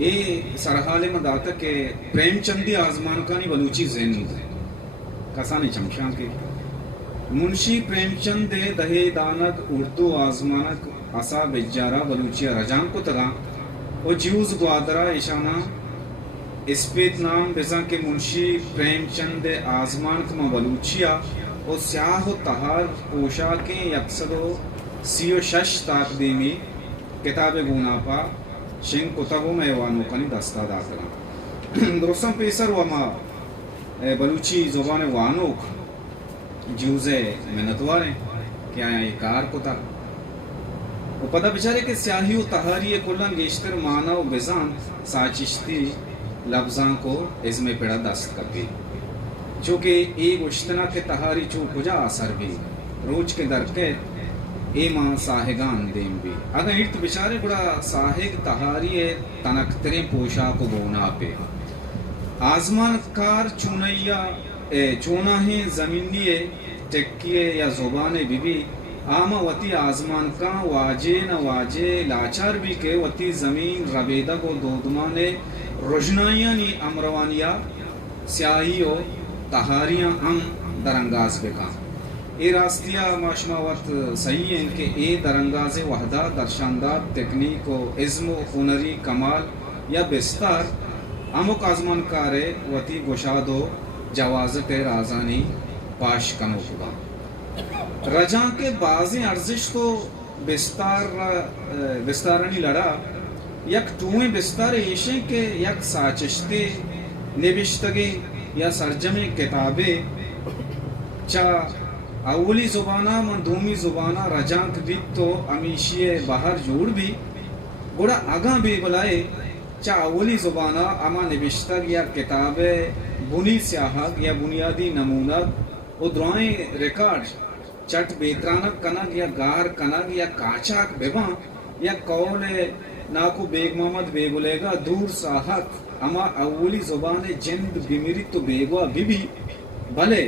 یہ سرحال مداتا کہ پریم چندی آزمان کا نہیں بلوچی ذہن کسانی چمشان کے منشی پریم چند دہے دانک اردو آزمانک اسا بجارہ بلوچیا رجان کو تگا و جیوز گوادرہ اشانہ اسپیت نام بزن کے منشی پریم چند آزمان کما بلوچیا و سیاہ و تہار پوشاکیں یکسد و 36 تاقدیمی کتاب گونا پا شنگ کتابوں میں وانو کنی دستا داتنا درستان پیسر وما بلوچی زبان وانوک جیوزے منتواریں کیا یہ کار کتا و پتہ بچارے کہ سیاہی و تہاری کلن گیشتر مانا و بزان ساچشتی لفظاں کو اس میں پیڑا دست کر گئی چونکہ ایک اشتنا کے تہاری چو کجا اثر بھی روچ کے درکے اے ماں ساہگان دیم بھی اگر ارت بچارے بڑا ساہگ تہاری تنکتریں پوشا کو گونا پہ آزمان کار چونیا چونا ہے زمینی ٹکیے یا زبان بی بی آما وتی آزمان کا واجے نہ واجے لاچار بھی کے وتی زمین ربیدہ کو دودمانے رجنائیاں نی امروانیا سیاہیوں تہاریاں ام درنگاز بکا اے راستیا ماشماوت صحیح ہیں کہ اے درنگاز وحدہ درشاندار تکنیک و عزم و ہنری کمال یا بستار امک آزمان کارے وتی گشاد و جوازت رازانی پاش کنو خدا رجاں کے بعضی ارزش تو بستارنی لڑا یک ٹوئیں بستار ایشیں کہ یک ساچشتے نبشتگی یا سرجم کتابیں چا اولی زبانہ من دومی زبانہ رجاں بھی تو امیشی باہر جوڑ بھی گوڑا آگاں بھی بلائے چا اولی زبانہ اما نبشتگ یا کتاب بنی سیاحک یا بنیادی نمونک و درائیں ریکارڈ چٹ بیترانک کنگ یا گار کنگ یا کاچاک بیباں یا قول ناکو بیگ محمد بیگولے گا دور ساحت اما اولی زبان جند بیمیری تو بیگوا بی بی بھلے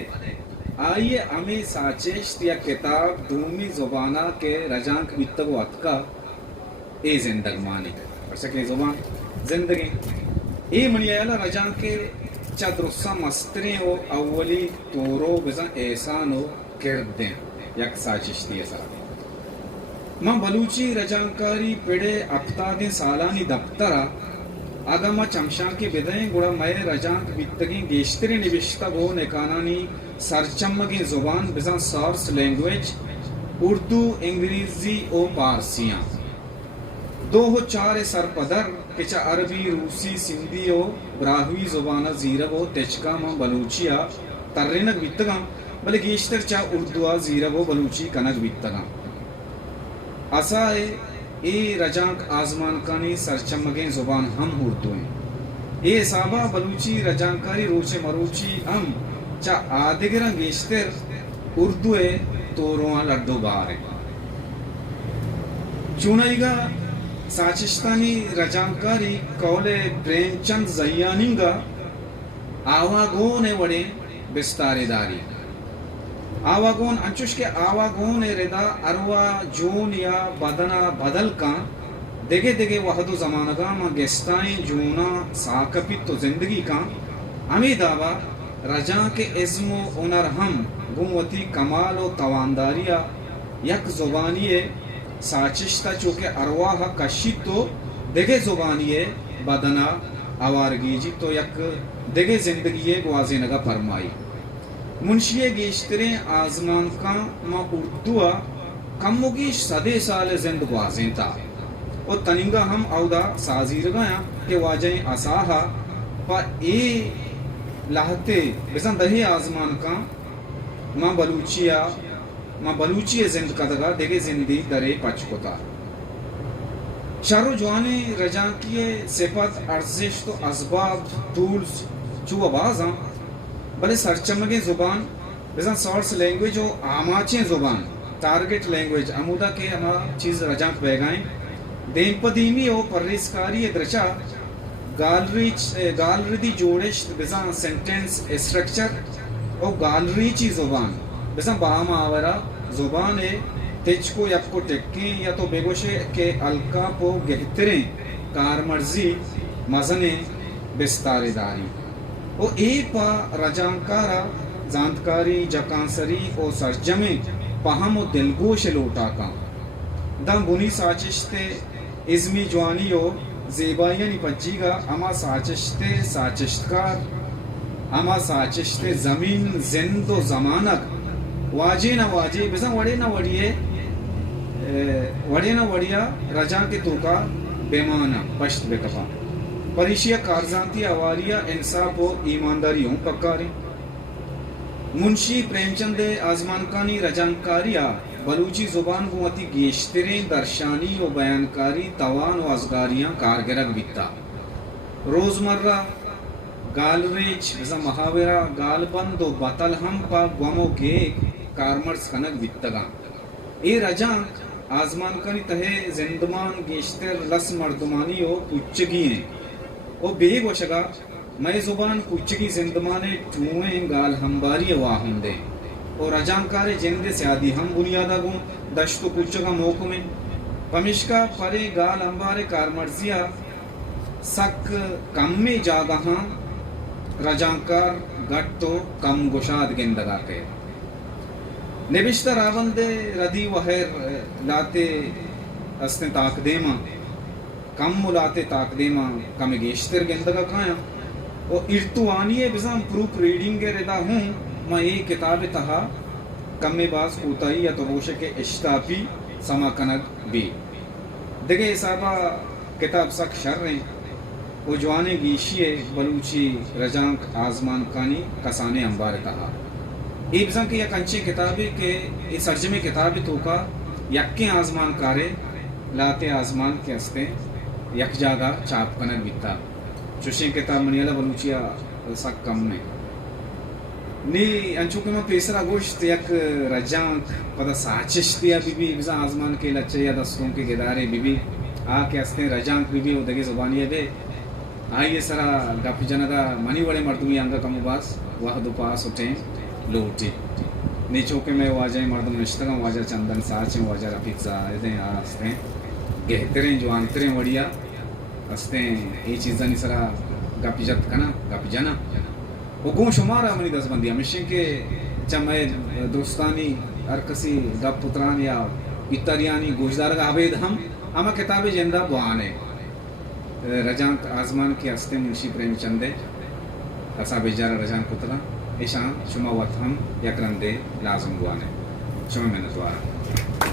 آئیے ہمیں ساچشت یا کتاب دومی زبانہ کے رجانک بیتگو اتکا اے زندگ مانی پرسکے زبان زندگی اے منی ایلا رجان کے چادرسا مستریں و اولی تورو بزن احسان و کرد دیں یک ساچشتی ایسا من بلوچی رجانکاری پیڑے افتادیں سالانی دفترہ آگا ما چمشان کے بدائیں گوڑا میں رجانک بیتگیں گیشتری نبشتہ گو نکانانی سرچمگیں زبان بزن سورس لینگویج اردو انگریزی و پارسیاں دو ہو چار سرپدر کچا عربی روسی سندھی و براہوی زبانہ زیرب و تچکا ما بلوچیا ترینک بیتگاں بلے گیشتر چا اردو زیرب و بلوچی کنک بیتگاں اسا اے رجانک آزمان کانی سرچمگیں زبان ہم اردو ہیں اے صحابہ بلوچی رجانکاری روچے مروچی ہم چا آدگران گیشتر اردو توروان لڑدو بارے چونائیگا ساچشتانی رجانکاری قول پریم چند زیاننگا آواگون وڑے بستاری داری آواگون انچوش کے آواگون ردا اروا جون یا بدنا بدل کا دگے دگے وحد و زمانگا ما گستائیں جونا ساکپی تو زندگی کا امی دعویٰ رجاں کے عزم و ہنر ہم گموتی کمال و توانداریہ یک زبانی ساچشتہ چونکہ ارواح کشید تو دگے زبانی بدنا آوارگی جی تو یک دگے زندگی گوازی نگا فرمائی منشی گیشتریں آزمان کا ما اردو کموگیش صدے سال زند گوازیں تا اور تنگا ہم اودا سازیر گیا کہ واجہیں اساہا پا اے لہتے بزن دہی آزمان کا ما بلوچی زند کدگا دگے زندی درے پچ کتا شارو جوانے رجان کیے صفت ارزش تو اسباب ٹولز چو بازاں بلے سرچمگیں زبان بزن سورس لینگویج و آماچیں زبان ٹارگٹ لینگویج عمودہ کے اما چیز رجانک بیگائیں دین پدیمی و پرریسکاری درچا گالری دی جوڑش بزن سنٹنس اسٹرکچر و گالری چی زبان بزن باہم آورا زبان تیچ کو یک کو ٹکیں یا تو بیگوشے کے الکا پو گہتریں کارمرزی مزن بستار داری او اے پا رجانکارا زانتکاری جکانسری او سرجمے پہم و دلگوش لوٹا کا دم بنی ساچشتے ازمی جوانی و زیبائیانی پجی گا اما ساچشتے ساچشتکار اما ساچشتے زمین زند و زمانک واجی نہ واجی بزن وڑے نہ وڑیا رجان کے توکا بیمانا پشت بے کپا پریشیا کارزانتی آواریا انصاف و ایمانداری ہوں پکاری منشی پریم چند آزمانکانی رجانکاریا بلوچی زبان کو اتی گیشتریں درشانی و بیانکاری توان و ازگاریاں کارگرگ بیتا روزمرہ گال ریچ بزا محاورہ گال بند و بطل ہم پا گومو گیگ کارمرز کنگ بیتگا اے رجان آزمانکانی تہے زندمان گیشتر لس مردمانی و کچگی ہیں او بیگ وشگا میں زبان کچگی زندمانے چوئیں گال ہمباری واہم دے اور رجانکار جندے سیادی ہم بنیادہ گوں دشتو کچگا موکو میں پمشکا پرے گال ہمبارے کارمرزیا سک کم میں جاگہاں رجانکار گٹو کم گشاد گندگا کے نبشتہ راوندے ردی وحیر لاتے استن تاک دیما کم ملاتے تاک دیما کم گیشتر گندگا کھایا اور ارتوانی بزام پروپ ریڈنگ کے ردا ہوں میں یہ کتاب تہا کم میں باز کوتائی یا توشے کے اشتاپی سما کنگ بھی دیکھے حسابہ کتاب سک شر رہیں وہ جوانے گیشیے بلوچی رجانک آزمان کانی کسانے انبار تہا ای بزن کے یک انچے کتابی کے ای سرجمے کتابی توکا یکیں آزمان کارے لاتے آزمان کے ہستے یک جاگا چاپ کنگ بیتا چوشیں کتاب منیالہ بلوچیا سک کم میں نی انچوکے میں پیسرا گوشت یک رجانک پدا ساچشتیا بی بی بزا آزمان کے لچے یا دستوں کے گدارے بی بی آکے ہستے رجانک بی بی او دگے زبانیہ بے آئیے سرا گپ جنگا منی وڑے مردمی آنگا کمو باس وحدو پاس اٹھیں لوٹی نیچوکے میں واجہ مردم نشتگاں واجہ چندن ساچیں واجہ رفیق زائدیں آستے گہتریں جوانتریں وڑیا ہستیں یہ چیزاں نہیں سرا گپی جت کنا گپی جنا وہ گون شمارا منی دس بندی ہمیشہ کہ چمے دوستانی ہر کسی گپ پتران یا اتریانی گوشدار کا عبید ہم اما کتاب جندہ بوانے رجانک آزمان کے ہستے منشی پریم چندے اسا بیجارہ رجان پترا ایشان شما وقت ہم یک رندے لازم بوانے شما محنت وارا